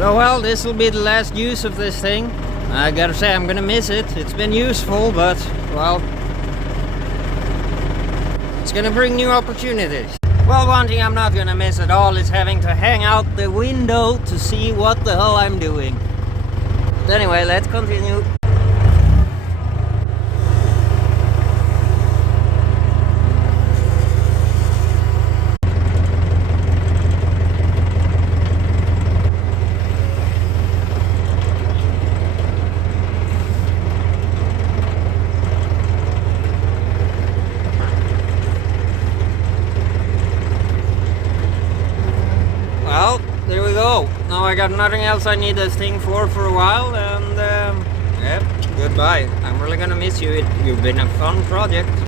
So well, this will be the last use of this thing. I gotta say, I'm gonna miss it. It's been useful, but well, it's gonna bring new opportunities. Well, one thing I'm not gonna miss at all is having to hang out the window to see what the hell I'm doing. But anyway, let's continue. Well, there we go. Now I got nothing else I need this thing for a while, and yep, goodbye. I'm really gonna miss you. You've been a fun project.